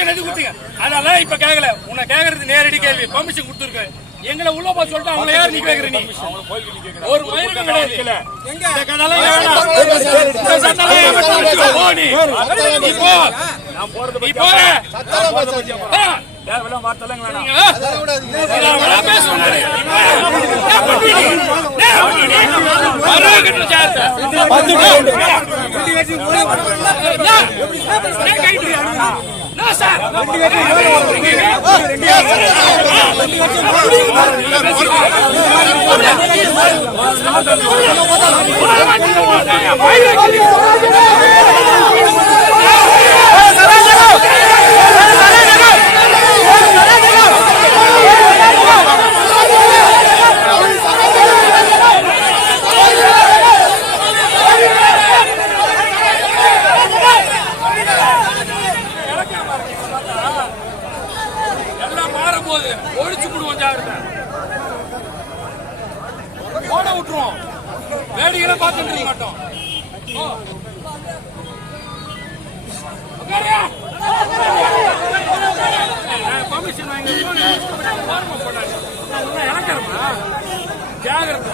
Permission எது கொடுத்தீங்க? அதெல்லாம் இப்ப கேட்கல உன்னை கேக்குறது நேரடி கேள்வி. பர்மிஷன் கொடுத்துருக்க. எங்களை உள்ள போய் சொல்லிட்டு அவங்கள யார் நீ கேக்குற நீ? ஒரு மயிருக்கும் கிடையாது. இந்த. இந்த விட்டுருவோம் வேடிக்கையில பார்த்துட்டு இருக்க மாட்டோம். ஓ. உட்காருயா. நான் permission வாங்கி ஓரமா போடாது. நான் உன்னை இழக்கிறேனா? ஜாகிரதை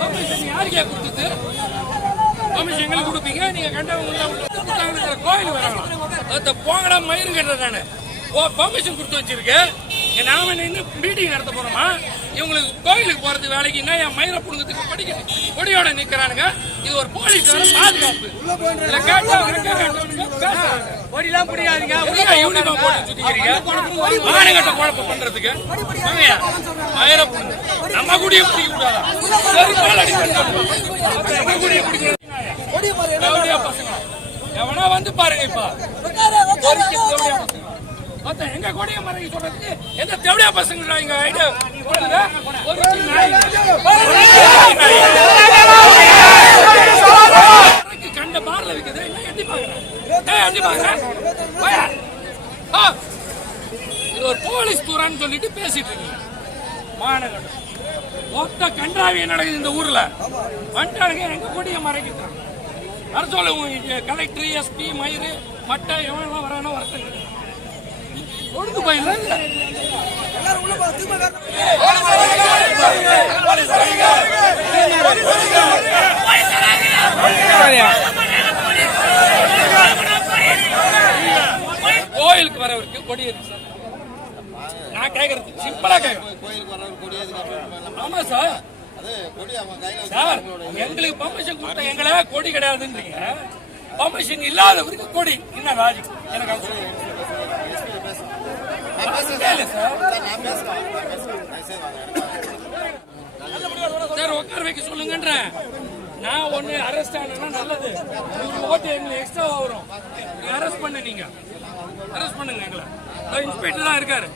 permission யாருக்கே கொடுத்தது? கமிஷன் எங்களுக்கு கொடுப்பீங்க. நீங்க கண்டவங்க கோயில் வரணும் அந்த போங்கடா மயிறு கட்டுறேன் நானு ஓ பர்மிஷன் கொடுத்து வச்சிருக்கேன். நாம நின்று மீட்டிங் நடத்த போறோமா? இவங்களுக்கு கோயிலுக்கு போறது வேலைக்கு என்ன? என் மயிரை புடுங்கிறதுக்கு கொடி கொடியோட நிக்கிறானுங்க. இது ஒரு போலீஸ் பாதுகாப்பு. கொடிலாம் பிடிக்காதீங்க யூனிஃபார்ம் போட்டு சுத்திக்கிறீங்க? மானங்கட்ட குழப்பம் பண்றதுக்கு. மயிரை புடுங்க. நம்ம கூடயே பிடிக்க கூடாதா? சரி, மேல அடிக்க நம்ம கூடயே பிடிக்க பசங்க எவனா வந்து பாருங்க இப்ப. பொறுக்கி எங்க கொடிய மறைக்க சொல்றதுக்கு எந்த தேவையா பசங்க இங்க? ஐடியா கொடுங்க. கண்ட பார்ல விக்குது என்ன எட்டி பாக்குறேன் எட்டி பாக்குறேன் இது ஒரு போலீஸ் தூரான்னு சொல்லிட்டு பேசிட்டு இருக்கீங்க. மாநகரம் மொத்த கன்றாவி நடக்குது இந்த ஊர்ல. வந்துட்டானுங்க எங்க கொடிய மறைக்கிறாங்க வர சொல்லுங்க கலெக்டர் எஸ்பி மயிறு மட்டை எவனெல்லாம் வரானோ வரட்டுங்க கொடுத்து போயிடல கோயிலுக்கு வரவருக்கு கொடி இருக்கு சார். நான் கேக்குறது சிம்பிளா கேக்குறேன். கோயிலுக்கு வர்றவர் கொடி அப்புறம் ஆமா சார். எங்களுக்கு பர்மிஷன் கொடுத்த எங்களை கொடி கிடையாதுன்றீங்க. பர்மிஷன் இல்லாதவருக்கு கொடி. என்ன லாஜிக் எனக்கு அது சார். நான் சார் உட்கார வைக்க சொல்லுங்கன்றேன் நான் ஒண்ணு அரெஸ்ட் ஆனா நல்லது. நூறு ஓட்டு எங்களுக்கு எக்ஸ்ட்ரா வரும். அரெஸ்ட் பண்ண நீங்க. அரெஸ்ட் பண்ணுங்க எங்களை. இன்ஸ்பெக்டர் தான் இருக்காரு.